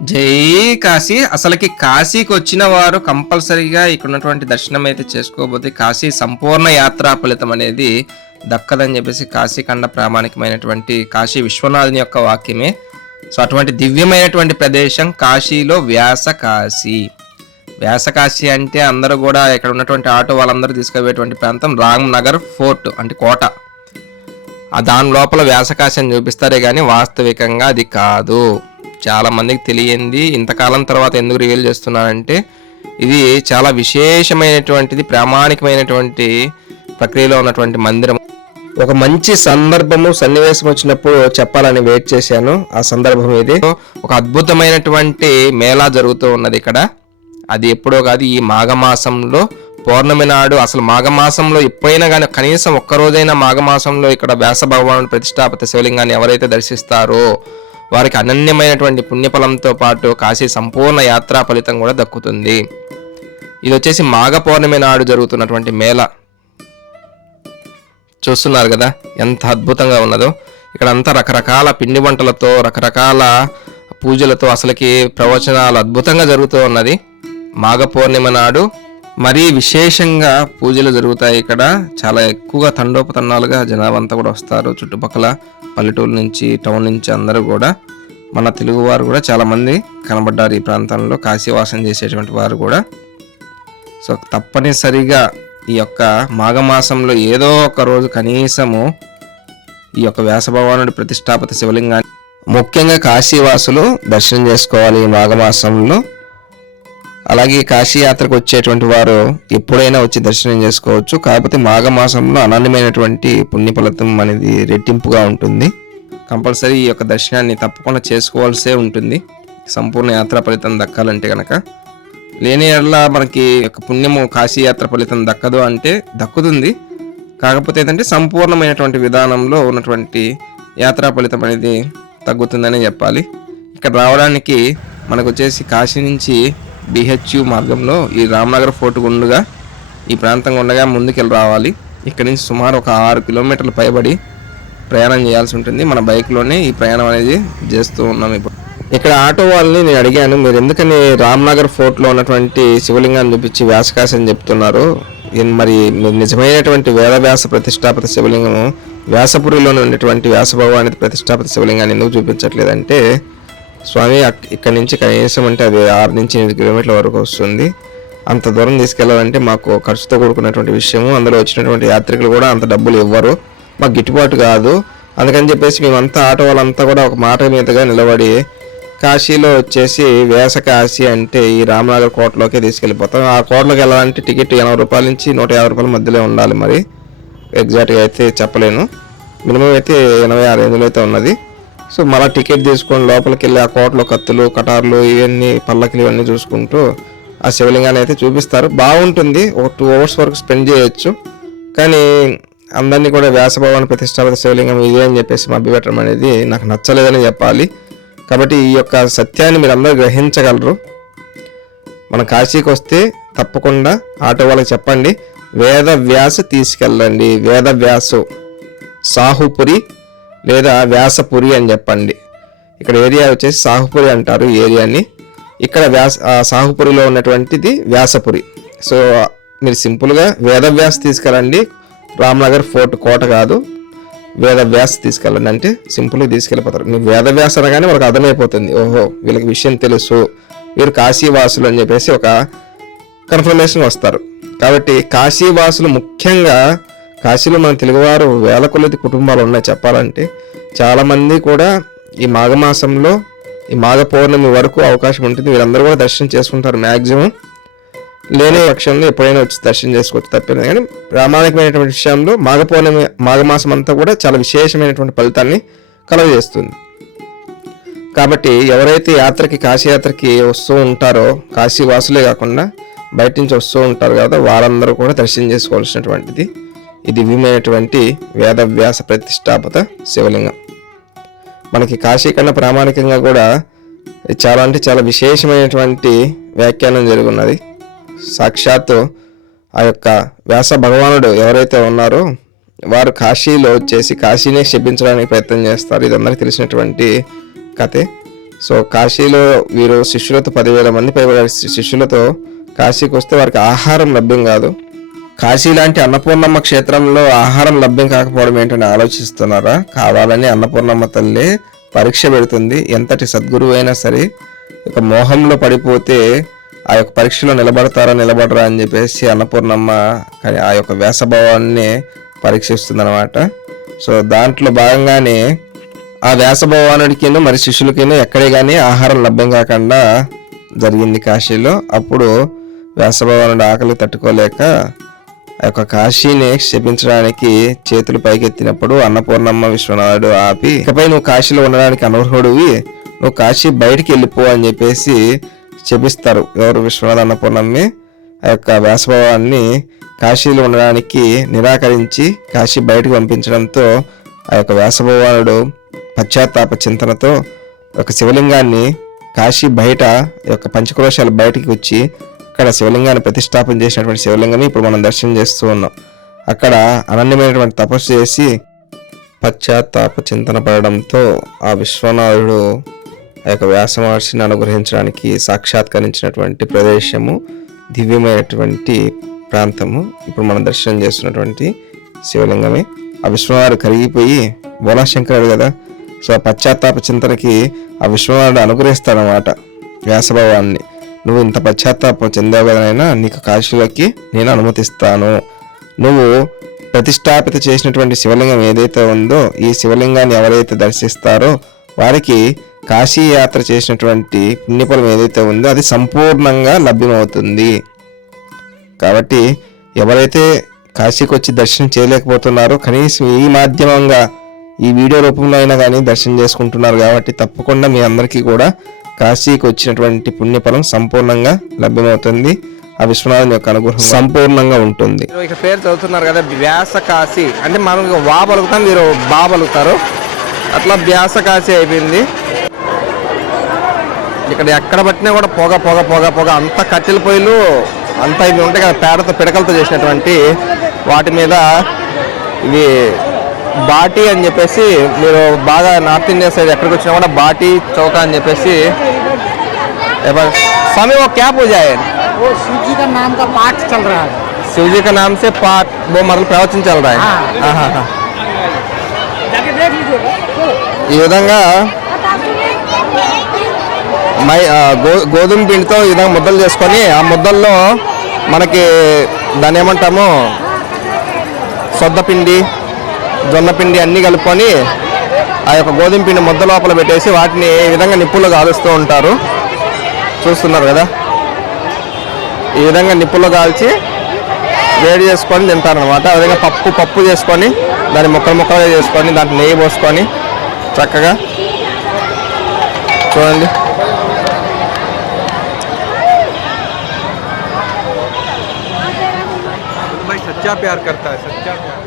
జై కాశీ. అసలుకి కాశీకి వచ్చిన వారు కంపల్సరీగా ఇక్కడ ఉన్నటువంటి దర్శనం అయితే చేసుకోబోతే కాశీ సంపూర్ణ యాత్రా ఫలితం అనేది దక్కదని చెప్పేసి కాశీఖండ ప్రామాణికమైనటువంటి కాశీ విశ్వనాథుని యొక్క వాక్యమే. సో అటువంటి దివ్యమైనటువంటి ప్రదేశం కాశీలో వ్యాసకాశీ. వ్యాసకాశీ అంటే అందరూ కూడా ఇక్కడ ఉన్నటువంటి ఆటో వాళ్ళందరూ తీసుకుపోయేటువంటి ప్రాంతం రామ్ నగర్ ఫోర్ట్ అంటే కోట. దాని లోపల వ్యాసకాశి అని చూపిస్తారే కానీ వాస్తవికంగా అది కాదు. చాలా మందికి తెలియంది. ఇంతకాలం తర్వాత ఎందుకు రివీల్ చేస్తున్నానంటే ఇది చాలా విశేషమైనటువంటిది, ప్రామాణికమైనటువంటి ప్రక్రియలో ఉన్నటువంటి మందిరం. ఒక మంచి సందర్భము సన్నివేశం వచ్చినప్పుడు చెప్పాలని వెయిట్ చేశాను. ఆ సందర్భం ఇది. ఒక అద్భుతమైనటువంటి మేళా జరుగుతూ ఉన్నది ఇక్కడ. అది ఎప్పుడో కాదు, ఈ మాఘమాసంలో పౌర్ణమి నాడు. అసలు మాఘమాసంలో ఎప్పుడైనా కానీ కనీసం ఒక్కరోజైనా మాఘమాసంలో ఇక్కడ వ్యాస భగవానుడు ప్రతిష్టాపిత శివలింగాన్ని ఎవరైతే దర్శిస్తారో వారికి అనన్యమైనటువంటి పుణ్యఫలంతో పాటు కాశీ సంపూర్ణ యాత్రా ఫలితం కూడా దక్కుతుంది. ఇది వచ్చేసి మాఘ పౌర్ణమి నాడు జరుగుతున్నటువంటి మేళ. చూస్తున్నారు కదా ఎంత అద్భుతంగా ఉన్నదో. ఇక్కడ అంతా రకరకాల పిండి వంటలతో, రకరకాల పూజలతో, అసలుకి ప్రవచనాలు అద్భుతంగా జరుగుతూ ఉన్నది. మాఘ పౌర్ణమి నాడు మరీ విశేషంగా పూజలు జరుగుతాయి ఇక్కడ. చాలా ఎక్కువగా తండోపతండాలుగా జనాభా అంతా కూడా వస్తారు. చుట్టుపక్కల పల్లెటూరు నుంచి, టౌన్ నుంచి అందరూ కూడా, మన తెలుగు వారు కూడా చాలామంది కనబడ్డారు ఈ ప్రాంతంలో, కాశీవాసం చేసేటువంటి వారు కూడా. సో తప్పనిసరిగా ఈ యొక్క మాఘమాసంలో ఏదో ఒక రోజు కనీసము ఈ యొక్క వ్యాసభగవానుడి ప్రతిష్టాపిత శివలింగాన్ని ముఖ్యంగా కాశీవాసులు దర్శనం చేసుకోవాలి ఈ మాఘమాసంలో. అలాగే కాశీ యాత్రకు వచ్చేటువంటి వారు ఎప్పుడైనా వచ్చి దర్శనం చేసుకోవచ్చు. కాకపోతే మాఘమాసంలో అనన్యమైనటువంటి పుణ్యఫలితం అనేది రెట్టింపుగా ఉంటుంది. కంపల్సరీ ఈ యొక్క దర్శనాన్ని తప్పకుండా చేసుకోవాల్సే ఉంటుంది సంపూర్ణ యాత్రా ఫలితం దక్కాలంటే కనుక. లేని ఎడల మనకి యొక్క పుణ్యము కాశీ యాత్ర ఫలితం దక్కదు అంటే దక్కుతుంది. కాకపోతే ఏంటంటే సంపూర్ణమైనటువంటి విధానంలో ఉన్నటువంటి యాత్రా ఫలితం అనేది తగ్గుతుందని చెప్పాలి. ఇక్కడ రావడానికి మనకు వచ్చేసి కాశీ నుంచి BHU మార్గంలో ఈ రామ్నగర్ ఫోర్ట్ గుండుగా ఈ ప్రాంతం గుండగా ముందుకెళ్ళి రావాలి. ఇక్కడ నుంచి సుమారు ఒక 6 కిలోమీటర్లు పైబడి ప్రయాణం చేయాల్సి ఉంటుంది. మన బైక్లోనే ఈ ప్రయాణం అనేది చేస్తూ ఉన్నాం. ఇప్పుడు ఇక్కడ ఆటో వాళ్ళని నేను అడిగాను, మీరు ఎందుకని రామ్నగర్ ఫోర్ట్లో ఉన్నటువంటి శివలింగాన్ని చూపించి వ్యాసకాశి అని చెప్తున్నారు, మరి నిజమైనటువంటి వేదవ్యాస ప్రతిష్టాపిత శివలింగము వ్యాసపురిలోనే ఉన్నటువంటి వ్యాసభగవాని ప్రతిష్టాపిత శివలింగాన్ని ఎందుకు చూపించట్లేదంటే, స్వామి ఇక్కడి నుంచి కనీసం అంటే అది 6 నుంచి 8 కిలోమీటర్ల వరకు వస్తుంది. అంత దూరం తీసుకెళ్లాలంటే మాకు ఖర్చుతో కూడుకున్నటువంటి విషయము. అందులో వచ్చినటువంటి యాత్రికులు కూడా అంత డబ్బులు ఇవ్వరు, మాకు గిట్టుబాటు కాదు. అందుకని చెప్పేసి మేమంతా ఆటో వాళ్ళంతా కూడా ఒక మాట మీదుగా నిలబడి కాశీలో వచ్చేసి వ్యాసకాశి అంటే ఈ రామనగర్ కోటలోకే తీసుకెళ్ళిపోతాం. ఆ కోటలోకి వెళ్ళాలంటే టికెట్ 80 రూపాయల నుంచి 150 రూపాయల మధ్యలో ఉండాలి. మరి ఎగ్జాక్ట్గా అయితే చెప్పలేను, మినిమం అయితే 86 రేంజ్లో అయితే ఉన్నది. సో మళ్ళీ టికెట్ తీసుకొని లోపలికి వెళ్ళి ఆ కోటలో కత్తులు, కటార్లు, ఇవన్నీ పల్లకిలు ఇవన్నీ చూసుకుంటూ ఆ శివలింగాన్ని అయితే చూపిస్తారు. బాగుంటుంది. ఒక 2 అవర్స్ వరకు స్పెండ్ చేయొచ్చు. కానీ అందరినీ కూడా వ్యాసభగవాన్ ప్రతిష్టాపిత శివలింగం ఇదే అని చెప్పేసి మభ్యపెట్టడం అనేది నాకు నచ్చలేదని చెప్పాలి. కాబట్టి ఈ యొక్క సత్యాన్ని మీరు అందరూ గ్రహించగలరు. మన కాశీకి వస్తే తప్పకుండా ఆటో వాళ్ళకి చెప్పండి, వేదవ్యాస తీసుకెళ్ళండి. వేదవ్యాసు సాహుపురి లేదా వ్యాసపురి అని చెప్పండి. ఇక్కడ ఏరియా వచ్చేసి సాహుపురి అంటారు ఈ ఏరియాని. ఇక్కడ సాహుపురిలో ఉన్నటువంటిది వ్యాసపురి. సో మీరు సింపుల్గా వేదవ్యాస తీసుకెళ్ళండి. రామ్నగర్ ఫోర్ట్ కోట కాదు, వేదవ్యాస తీసుకెళ్ళండి అంటే సింపుల్గా తీసుకెళ్ళిపోతారు. మీరు వేదవ్యాస అనగానే వాళ్ళకి అర్థమైపోతుంది, ఓహో వీళ్ళకి విషయం తెలుసు, వీరు కాశీవాసులు అని చెప్పేసి ఒక కన్ఫర్మేషన్ వస్తారు. కాబట్టి కాశీవాసులు ముఖ్యంగా, కాశీలో మన తెలుగువారు వేల కొలది కుటుంబాలు ఉన్నాయి చెప్పాలంటే. చాలామంది కూడా ఈ మాఘమాసంలో ఈ మాఘ పౌర్ణమి వరకు అవకాశం ఉంటుంది. వీరందరూ కూడా దర్శనం చేసుకుంటారు మ్యాక్సిమం. లేని పక్షంలో ఎప్పుడైనా వచ్చి దర్శనం చేసుకోవచ్చు, తప్పేది. కానీ ప్రామాణికమైనటువంటి విషయంలో మాఘ పౌర్ణమి, మాఘమాసం అంతా కూడా చాలా విశేషమైనటువంటి ఫలితాన్ని కలుగజేస్తుంది. కాబట్టి ఎవరైతే యాత్రకి, కాశీ యాత్రకి వస్తూ ఉంటారో, కాశీ వాసులే కాకుండా బయట నుంచి వస్తూ ఉంటారు కదా, వారందరూ కూడా దర్శనం చేసుకోవాల్సినటువంటిది ఈ దివ్యమైనటువంటి వేదవ్యాస ప్రతిష్టాపిత శివలింగం. మనకి కాశీ కన్నా ప్రామాణికంగా కూడా చాలా అంటే చాలా విశేషమైనటువంటి వ్యాఖ్యానం జరుగున్నది. సాక్షాత్తు ఆ యొక్క వ్యాస భగవానుడు ఎవరైతే ఉన్నారో వారు కాశీలో వచ్చేసి కాశీనే శపించడానికి ప్రయత్నం చేస్తారు. ఇది అందరికీ తెలిసినటువంటి కథే. సో కాశీలో వీరు శిష్యులతో 10,000 మంది పైబడి శిష్యులతో కాశీకి వస్తే వారికి ఆహారం లభ్యం కాదు. కాశీ లాంటి అన్నపూర్ణమ్మ క్షేత్రంలో ఆహారం లభ్యం కాకపోవడం ఏంటని ఆలోచిస్తున్నారా? కావాలని అన్నపూర్ణమ్మ తల్లి పరీక్ష పెడుతుంది. ఎంతటి సద్గురువు అయినా సరే ఒక మోహంలో పడిపోతే ఆ యొక్క పరీక్షలో నిలబడరా అని చెప్పేసి అన్నపూర్ణమ్మ ఆ యొక్క వ్యాసభావాన్ని పరీక్షిస్తుంది అనమాట. సో దాంట్లో భాగంగానే ఆ వ్యాసభవానుడికి మరి శిష్యులకి ఎక్కడే కానీ ఆహారం లభ్యం కాకుండా జరిగింది కాశీలో. అప్పుడు వ్యాసభవానుడు ఆకలి తట్టుకోలేక ఆ యొక్క కాశీని క్షపించడానికి చేతులు పైకెత్తినప్పుడు అన్నపూర్ణమ్మ విశ్వనాథుడు ఆపి, ఇకపై నువ్వు కాశీలో ఉండడానికి అనర్హుడివి, నువ్వు కాశీ బయటికి వెళ్ళిపో అని చెప్పేసి శపిస్తారు. ఎవరు? విశ్వనాథ అన్నపూర్ణమ్మే ఆ యొక్క వ్యాసభవాన్ని కాశీలో ఉండడానికి నిరాకరించి కాశీ బయటకు పంపించడంతో ఆ యొక్క వ్యాసభవానుడు పశ్చాత్తాప చింతనతో ఒక శివలింగాన్ని కాశీ బయట యొక్క పంచక్రోశాల బయటికి వచ్చి అక్కడ శివలింగాన్ని ప్రతిష్టాపన చేసినటువంటి శివలింగం ఇప్పుడు మనం దర్శనం చేస్తూ ఉన్నాం. అక్కడ అనన్యమైనటువంటి తపస్సు చేసి పశ్చాత్తాప చింతన పడడంతో ఆ విశ్వనాథుడు ఆ యొక్క వ్యాస మహర్షిని అనుగ్రహించడానికి సాక్షాత్కరించినటువంటి ప్రదేశము, దివ్యమైనటువంటి ప్రాంతము ఇప్పుడు మనం దర్శనం చేస్తున్నటువంటి శివలింగమే. ఆ విశ్వనాథుడు కరిగిపోయి బోలాశంకరుడు కదా, సో ఆ పశ్చాత్తాప చింతనకి ఆ విశ్వనాథుడు అనుగ్రహిస్తాడనమాట వ్యాసభావాన్ని. నువ్వు ఇంత పశ్చాత్తాపం చెందావు కదనైనా నీకు కాశీలోకి నేను అనుమతిస్తాను. నువ్వు ప్రతిష్టాపిత చేసినటువంటి శివలింగం ఏదైతే ఉందో ఈ శివలింగాన్ని ఎవరైతే దర్శిస్తారో వారికి కాశీ యాత్ర చేసినటువంటి పుణ్యఫలం ఏదైతే ఉందో అది సంపూర్ణంగా లభ్యమవుతుంది. కాబట్టి ఎవరైతే కాశీకి వచ్చి దర్శనం చేయలేకపోతున్నారో కనీసం ఈ మాధ్యమంగా ఈ వీడియో రూపంలో అయినా కానీ దర్శనం చేసుకుంటున్నారు. కాబట్టి తప్పకుండా మీ అందరికీ కూడా కాశీకి వచ్చినటువంటి పుణ్యఫలం సంపూర్ణంగా లభ్యమవుతుంది. ఆ విశ్వనాథుని యొక్క అనుగ్రహం సంపూర్ణంగా ఉంటుంది. ఇక పేరు చదువుతున్నారు కదా, వ్యాస కాశీ అంటే మనం వా పలుకుతాం, మీరు బా పలుకుతారు, అట్లా వ్యాస కాశీ అయిపోయింది. ఇక్కడ ఎక్కడ పట్టినా కూడా పొగ పొగ పొగ పొగ, అంత కట్టెల పొయ్యిలు అంతా ఇవి ఉంటాయి కదా పేడతో పిడకలతో చేసినటువంటి వాటి మీద ఇవి బాటి అని చెప్పేసి, మీరు బాగా నార్త్ ఇండియా సైడ్ ఎక్కడికి వచ్చినా కూడా బాటి చౌకా అని చెప్పేసి. स्वामी वो क्या पूजा है? वो शिव जी का नाम का पाठ चल रहा है. शिव जी का नाम से पाठ, वो मतलब प्रवचन चल रहा है. जाके देख लीजिएगा. ఈ విధంగా గోధుమ పిండితో ఈ విధంగా ముద్దలు చేసుకొని ఆ ముద్దల్లో మనకి దాన్ని ఏమంటాము సొద్దపిండి, జొన్న పిండి అన్నీ కలుపుకొని ఆ యొక్క గోధుమ పిండి ముద్ద లోపల పెట్టేసి వాటిని ఈ విధంగా నిప్పుల్లో కాలుస్తూ ఉంటారు. చూస్తున్నారు కదా, ఈ విధంగా నిప్పుల్లో కాల్చి వేడి చేసుకొని తింటారనమాట. అదేవిధంగా పప్పు చేసుకొని దాన్ని ముక్కలుగా చేసుకొని దాంట్లో నెయ్యి పోసుకొని చక్కగా చూడండి. सच्चा प्यार करता है, सच्चा प्यार.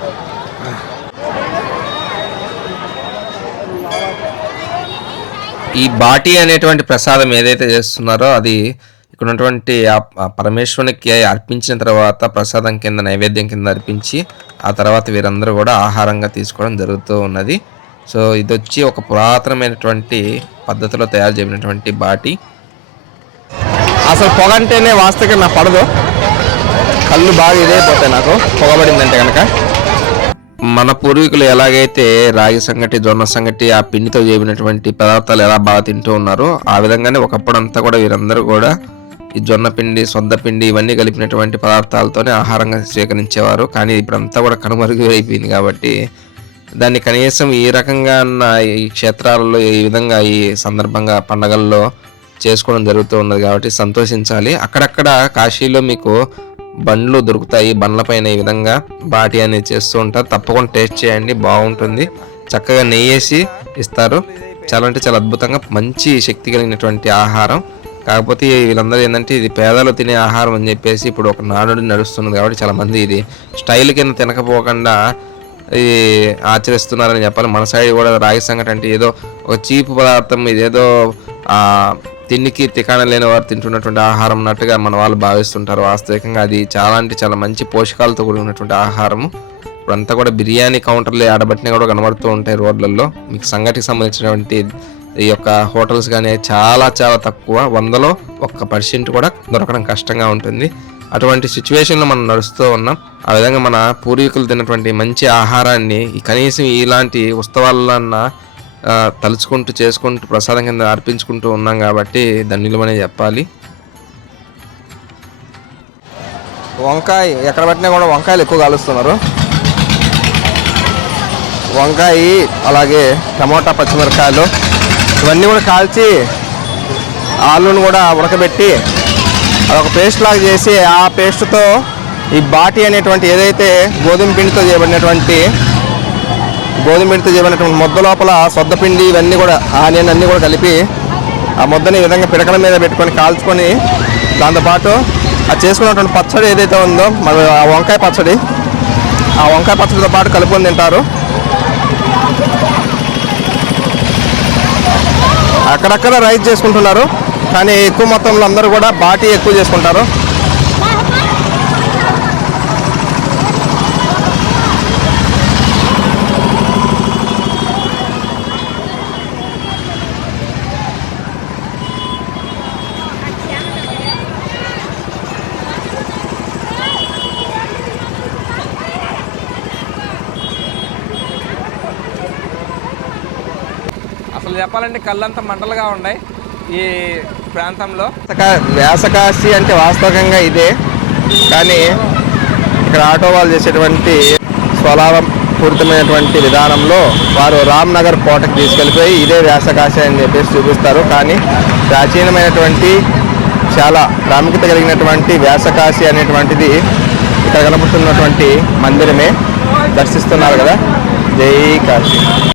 ఈ బాటి అనేటువంటి ప్రసాదం ఏదైతే చేస్తున్నారో అది ఇక్కడ ఉన్నటువంటి ఆ పరమేశ్వరునికి అర్పించిన తర్వాత ప్రసాదం కింద నైవేద్యం కింద అర్పించి ఆ తర్వాత వీరందరూ కూడా ఆహారంగా తీసుకోవడం జరుగుతూ ఉన్నది. సో ఇది వచ్చి ఒక పురాతనమైనటువంటి పద్ధతిలో తయారు చేయబడినటువంటి బాటి. అసలు పొగ అంటేనే వాస్తవంగా నాకు పడదు, కళ్ళు బాగా ఇదైపోతాయి నాకు పొగబడిందంటే కనుక. మన పూర్వీకులు ఎలాగైతే రాగి సంగటి, జొన్న సంగటి ఆ పిండితో చేయబడినటువంటి పదార్థాలు ఎలా బాగా తింటూ ఉన్నారో ఆ విధంగానే ఒకప్పుడంతా కూడా వీరందరూ కూడా ఈ జొన్న పిండి, సొద్ద పిండి ఇవన్నీ కలిపినటువంటి పదార్థాలతోనే ఆహారంగా స్వీకరించేవారు. కానీ ఇప్పుడంతా కూడా కనుమరుగు అయిపోయింది కాబట్టి దాన్ని కనీసం ఈ రకంగా ఉన్న ఈ క్షేత్రాలలో ఈ విధంగా ఈ సందర్భంగా పండగల్లో చేసుకోవడం జరుగుతూ ఉన్నది కాబట్టి సంతోషించాలి. అక్కడక్కడ కాశీలో మీకు బండ్లు దొరుకుతాయి, బండ్ల పైన ఈ విధంగా బాటి అనేది చేస్తూ ఉంటారు. తప్పకుండా టేస్ట్ చేయండి, బాగుంటుంది. చక్కగా నెయ్యేసి ఇస్తారు. చాలా అంటే చాలా అద్భుతంగా మంచి శక్తి కలిగినటువంటి ఆహారం. కాకపోతే వీళ్ళందరూ ఏంటంటే ఇది పేదలు తినే ఆహారం అని చెప్పేసి ఇప్పుడు ఒక నానుడి నడుస్తున్నది కాబట్టి చాలామంది ఇది స్టైల్ కింద తినకపోకుండా ఇది ఆచరిస్తున్నారని చెప్పాలి. మన సైడ్ కూడా రాగి సంగటి అంటే ఏదో ఒక చీపు పదార్థం, ఇదేదో తిండికి తికాణం లేని వారు తింటున్నటువంటి ఆహారం అన్నట్టుగా మన వాళ్ళు భావిస్తుంటారు. వాస్తవికంగా అది చాలా అంటే చాలా మంచి పోషకాలతో కూడినటువంటి ఆహారము. ఇప్పుడంతా కూడా బిర్యానీ కౌంటర్లు ఆడబట్టినా కూడా కనబడుతూ ఉంటాయి రోడ్లలో. మీకు సంగటికి సంబంధించినటువంటి ఈ యొక్క హోటల్స్ కానీ చాలా చాలా తక్కువ, 100లో 1% కూడా దొరకడం కష్టంగా ఉంటుంది. అటువంటి సిచ్యువేషన్లో మనం నడుస్తూ ఉన్నాం. ఆ విధంగా మన పూర్వీకులు తిన్నటువంటి మంచి ఆహారాన్ని కనీసం ఇలాంటి ఉత్సవాలన్నా తలుచుకుంటూ చేసుకుంటూ ప్రసాదం కింద అర్పించుకుంటూ ఉన్నాం కాబట్టి ధన్యులమనే చెప్పాలి. వంకాయ ఎక్కడ పట్టినా కూడా వంకాయలు ఎక్కువ కాలుస్తున్నారు. వంకాయ అలాగే టమోటా, పచ్చిమిరకాయలు ఇవన్నీ కూడా కాల్చి ఆలుని కూడా ఉడకబెట్టి అదొక పేస్ట్ లాగా చేసి ఆ పేస్ట్తో ఈ బాటి అనేటువంటి ఏదైతే గోధుమ పిండితో చేయబడినటువంటి ముద్ద లోపల సొద్దపిండి ఇవన్నీ కూడా ఆనియన్ అన్నీ కూడా కలిపి ఆ ముద్దని ఈ విధంగా పిడకల మీద పెట్టుకొని కాల్చుకొని దాంతోపాటు ఆ చేసుకున్నటువంటి పచ్చడి ఏదైతే ఉందో మరి ఆ వంకాయ పచ్చడితో పాటు కలుపుకొని తింటారు. అక్కడక్కడ రైస్ చేసుకుంటున్నారు, కానీ ఎక్కువ మొత్తంలో అందరూ కూడా బాటి ఎక్కువ చేసుకుంటారు. అసలు చెప్పాలంటే కళ్ళంతా మంటలుగా ఉన్నాయి ఈ ప్రాంతంలో. వేసకాశి అంటే వాస్తవంగా ఇదే, కానీ ఇక్కడ ఆటో వాళ్ళు చేసేటువంటి స్వలాభం పూరితమైనటువంటి విధానంలో వారు రామ్నగర్ కోటకు తీసుకెళ్ళిపోయి ఇదే వేసకాశి అని చెప్పేసి చూపిస్తారు. కానీ ప్రాచీనమైనటువంటి చాలా ప్రాముఖ్యత కలిగినటువంటి వేసకాశి అనేటువంటిది ఇక్కడ కనబడుతున్నటువంటి మందిరమే దర్శిస్తున్నారు కదా. జై కాశీ.